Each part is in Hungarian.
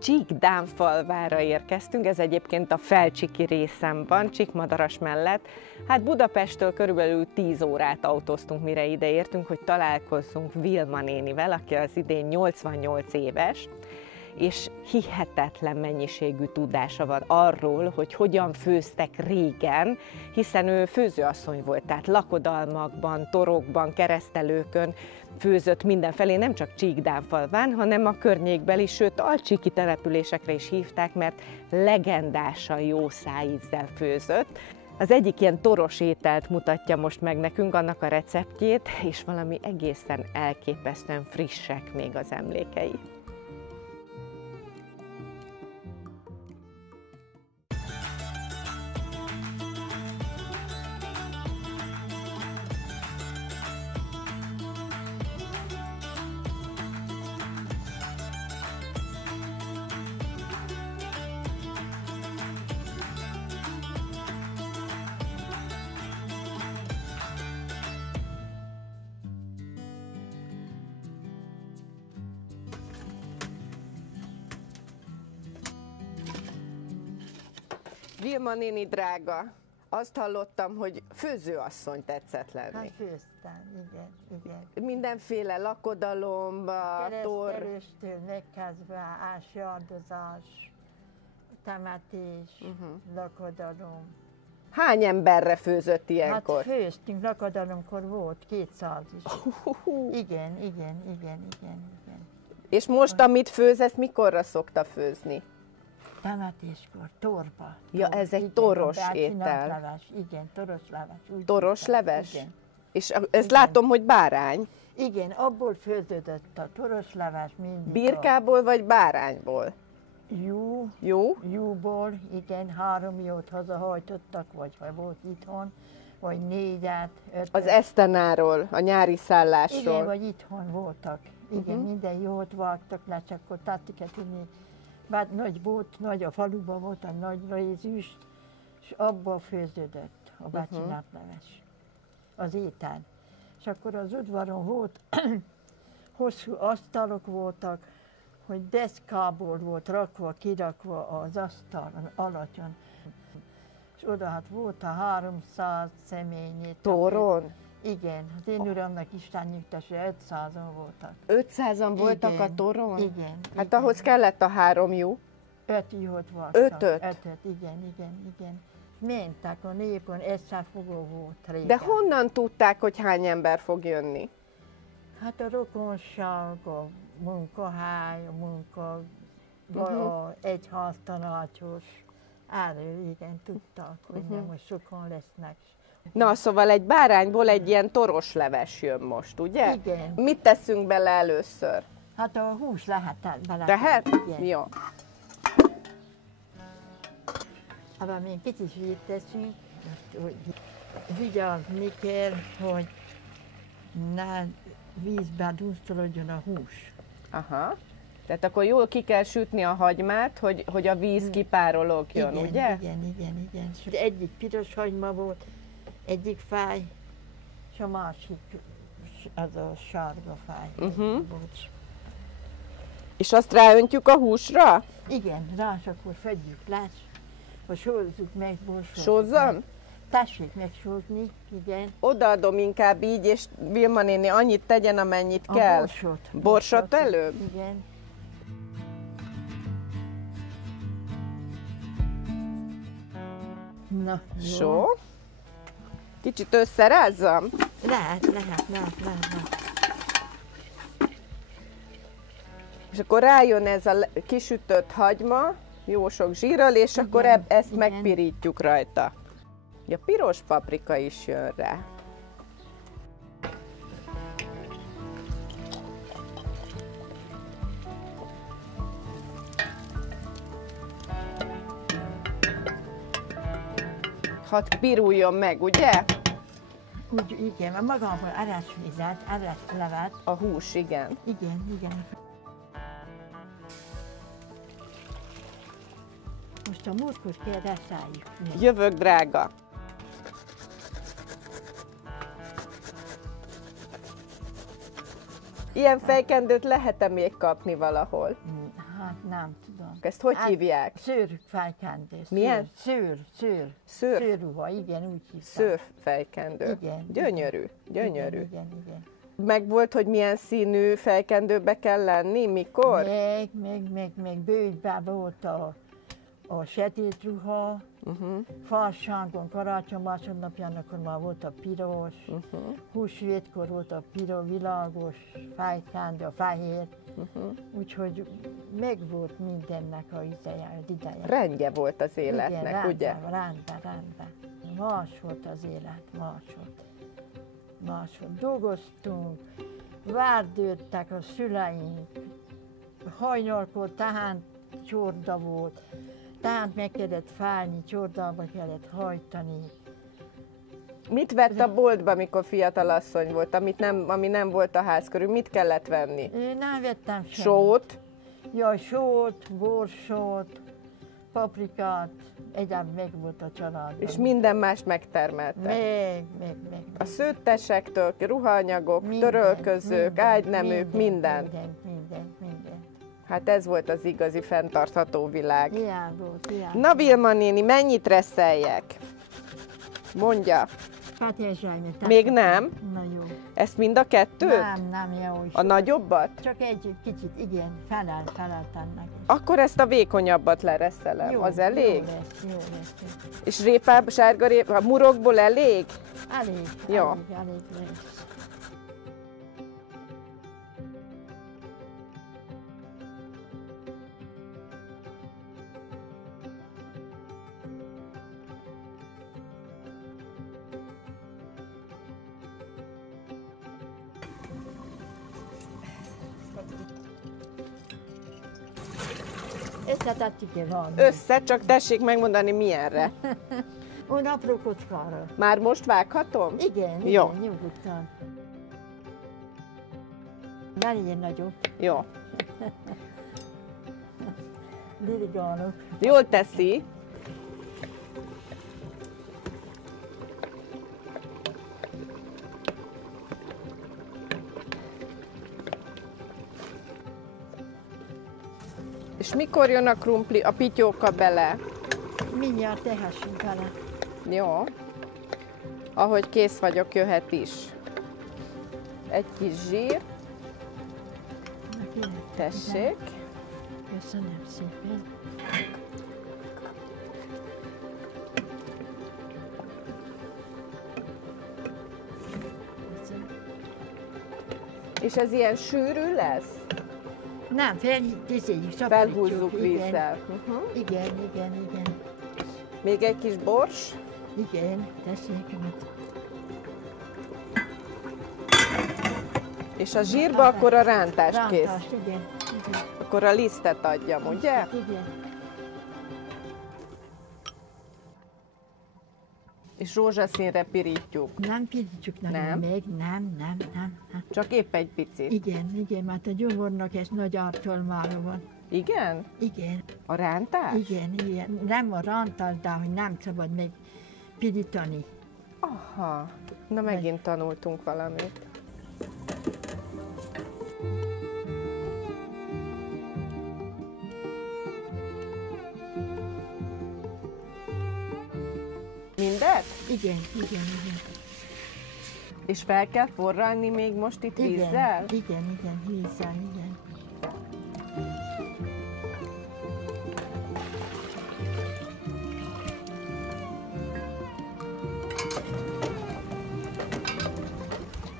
Csík-Dánfalvára érkeztünk, ez egyébként a Felcsiki részen van, Csíkmadaras mellett. Hát Budapesttől körülbelül 10 órát autóztunk, mire ide értünk, hogy találkozzunk Vilma nénivel, aki az idén 88 éves, és hihetetlen mennyiségű tudása van arról, hogy hogyan főztek régen, hiszen ő főzőasszony volt, tehát lakodalmakban, torokban, keresztelőkön főzött mindenfelé, nem csak Csík-Dánfalván, hanem a környékbeli, sőt alcsíki településekre is hívták, mert legendásan jó szájízzel főzött. Az egyik ilyen toros ételt mutatja most meg nekünk, annak a receptjét, és valami egészen elképesztően frissek még az emlékei. Vilma néni drága, azt hallottam, hogy főzőasszony tetszett lenni. Hát főztem, igen. Mindenféle lakodalomba, keresztelőstől megkezdve ásjardozás, temetés, lakodalom. Hány emberre főzött ilyenkor? Hát főztünk, lakodalomkor volt 200 is. Igen. És most, amit főz, ezt mikorra szokta főzni? Temetéskor, torba. Ja, ez egy toros étel. Leves, igen, toros leves. Toros leves? Igen. És ezt látom, hogy bárány. Igen, abból főződött a toros leves mindig. Birkából vagy bárányból? Júból, igen, 3 jót hazahajtottak, vagy ha volt itthon, vagy 4-et, 5-et. Az Esztenáról, a nyári szállásról. Igen, vagy itthon voltak. Igen, minden jót vágtak le, csak akkor tettiket inni. Bár nagy a faluban volt a nagy rézűs, és abból főződött a becsinált leves, az étel. És akkor az udvaron volt, hosszú asztalok voltak, hogy deszkából volt rakva, kirakva az asztal alaton. És oda hát volt a 300 személynyit. Toron? Igen, az én uramnak Isten nyugtassa, 500-an voltak. 500-an voltak igen, a toron? Igen. Hát igen. ahhoz kellett a 3 jó. 5 jót voltak. 5-öt? 5-öt, igen. Mentek a népon, összefogó volt régen. De honnan tudták, hogy hány ember fog jönni? Hát a rokonság, a munkahely, a munka, a egyháztanácsos. Erről igen tudtak, hogy nem most sokan lesznek. Na, szóval egy bárányból egy ilyen toros leves jön most, ugye? Igen. Mit teszünk bele először? Hát a hús lehet bele. Tehát? Igen. Jó. Ha még kicsit zsírt teszünk, hogy vigyázni kell, hogy ne vízbe dunszolódjon a hús. Aha. Tehát akkor jól ki kell sütni a hagymát, hogy a víz kipárologjon, igen, ugye? Igen. És egyik piros hagyma volt, egyik fáj, és a másik az a sárga fáj. És azt ráöntjük a húsra? Igen, rá, és akkor fedjük le, hogy sózzuk meg, borsot. Sózzam? Tessék megsózni, igen. Odaadom inkább így, és Vilma néni annyit tegyen, amennyit kell. Borsot. Borsot előbb? Igen. Na, jó. Só. Kicsit összerázzam? Lehet. És akkor rájön ez a kisütött hagyma, jó sok zsírral, és igen, akkor ezt igen, megpirítjuk rajta. A piros paprika is jön rá. Hadd piruljon meg, ugye? Úgy, igen, a magából aranyvizet, aranylevet. A hús, igen. Igen. Most a murkot kell rászálljuk. Jövök, drága. Ilyen fejkendőt lehet-e még kapni valahol? Hát nem tudom. Ezt hogy hívják? Szőrfejkendő. Milyen? Szőr. Szőr? Szőrruha, igen, úgy hívták. Szőrfejkendő. Igen. Gyönyörű, gyönyörű. Igen. Megvolt, hogy milyen színű fejkendőbe kell lenni, mikor? Meg bőjtben volt a sötét ruha, farsángon, karácsony másodnapján, akkor már volt a piros, húsvétkor volt a piros, világos, fejkendő, a fehér, úgyhogy meg volt mindennek az ideje. Rendje volt az életnek, igen, ugye? Rendben. Más volt az élet, más volt. Dolgoztunk, várdődtek a szüleink, hajnalkor tehát csorda volt, tehát meg kellett fájni, csordába kellett hajtani. Mit vett a boltba, mikor fiatal asszony volt, ami nem volt a ház körül? Mit kellett venni? Én nem vettem semmit. Sót? Ja, sót, borsót, paprikát, egyáltalán meg volt a családban. És minden mást megtermelte? Meg. A szőttesektől, ruhaanyagok, törölközők, ágyneműk, minden. Minden. Hát ez volt az igazi fenntartható világ. Ilyen volt. Na Vilma néni, mennyit reszeljek? Mondja. Még nem? Na jó. Ezt mind a kettőt? Nem, jó is. A nagyobbat? Csak egy kicsit, igen, felel ennek is. Akkor ezt a vékonyabbat lereszelem. Jó, Az elég? Jó lesz. És répább, sárga répa, murokból elég? Elég lesz. Összetettük-e valami? Össze, csak tessék megmondani milyenre. Olyan apró kockára. Már most vághatom? Igen, jó. Nyugodtan. Ne legyen nagyobb. Jó. Dirigálok. Jól teszi. És mikor jön a krumpli, a pityóka bele? Mindjárt tehessünk bele. Jó. Ahogy kész vagyok, jöhet is. Egy kis zsír. Tessék. Köszönöm szépen. És ez ilyen sűrű lesz? Nem, felhúzzuk vízzel. Igen. Még egy kis bors? Igen, tessék. És a zsírba akkor a rántás kész. Igen. Akkor a lisztet adjam, ugye? Igen. És rózsaszínre pirítjuk. Nem pirítjuk nagyon Nem? még, nem. Csak épp egy picit. Igen, mert a gyomornak ez nagy ártalmára van. Igen? Igen. A rántás? Igen. Nem a rántás, de hogy nem szabad még pirítani. Aha. Na megint tanultunk valamit. Mindet? Igen. És fel kell forralni még most itt vízzel? Igen, vízzel, igen.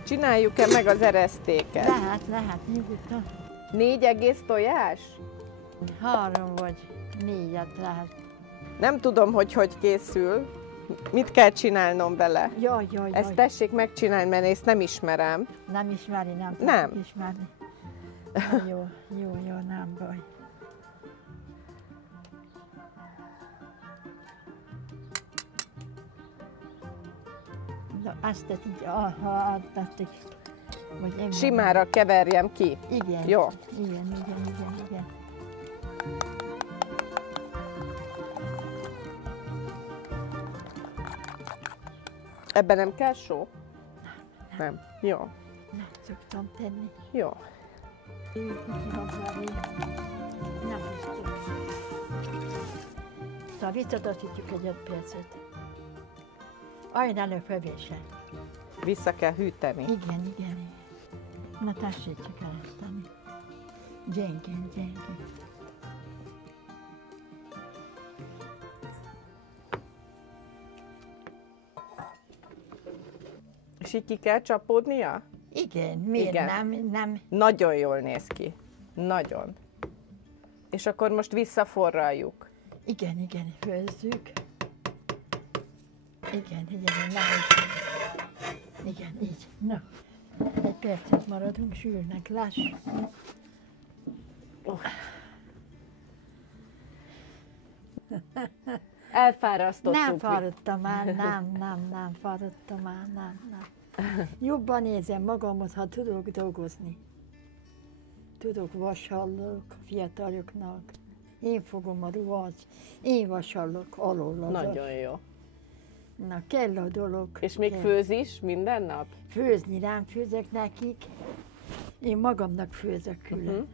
Csináljuk-e meg az eresztéket? Lehet, nyugodtan. 4 egész tojás? 3 vagy 4-et lehet. Nem tudom, hogy készül. Mit kell csinálnom vele? Jaj. Ezt tessék megcsinálni, mert ezt nem ismerem. Nem ismeri, nem. Ismerni. Jó, nem baj. Azt így, ha tették. Simára keverjem ki? Igen. Jó. Igen. Ebben nem kell só? Nem. Jó. Nem szoktam tenni. Jó. Nem Aztán visszataszítjuk egy 5 percet. Ajnálok fevése. Vissza kell hűteni. Igen, igen. Na tessék csak eleszteni. Gyengén, gyengén. És így ki kell csapódnia? Igen, miért Igen. nem? Nagyon jól néz ki. Nagyon. És akkor most visszaforraljuk. Igen, igen, főzzük. Igen, igen, így. Na, egy percet maradunk, sülnek, láss. Elfárasztottuk. Nem fáradtam már, nem fáradtam már, nem. Jobban érzem magamot, ha tudok dolgozni. Tudok vasallok fiataloknak. Én fogom a ruhat, én vasallok alól az. Nagyon jó. Na, kell a dolog. És még kell. főz is minden nap? Főzni nem főzök nekik, én magamnak főzök külön.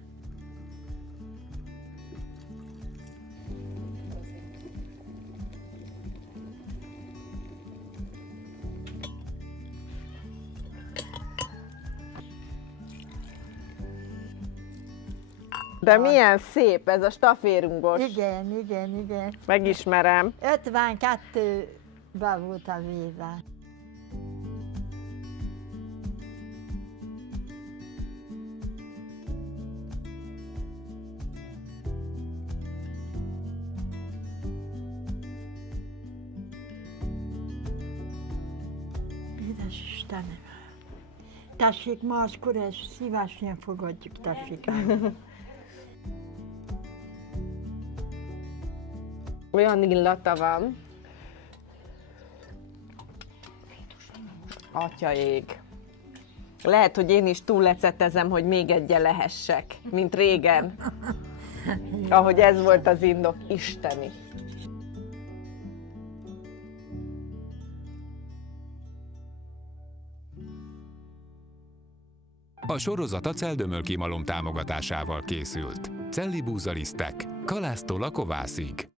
De milyen szép ez a staférungos. Igen. Megismerem. 52-ben voltam véve. Édes Istenem! Tessék, máskor ezt szívesen fogadjuk, tessék. Olyan illata van. Atyaég. Lehet, hogy én is túllecetezem, hogy még egyen lehessek, mint régen. Ahogy ez volt az indok, isteni. A sorozat a Celldömölki Malom támogatásával készült. Celli búzalisztek, kalásztól a kovászig.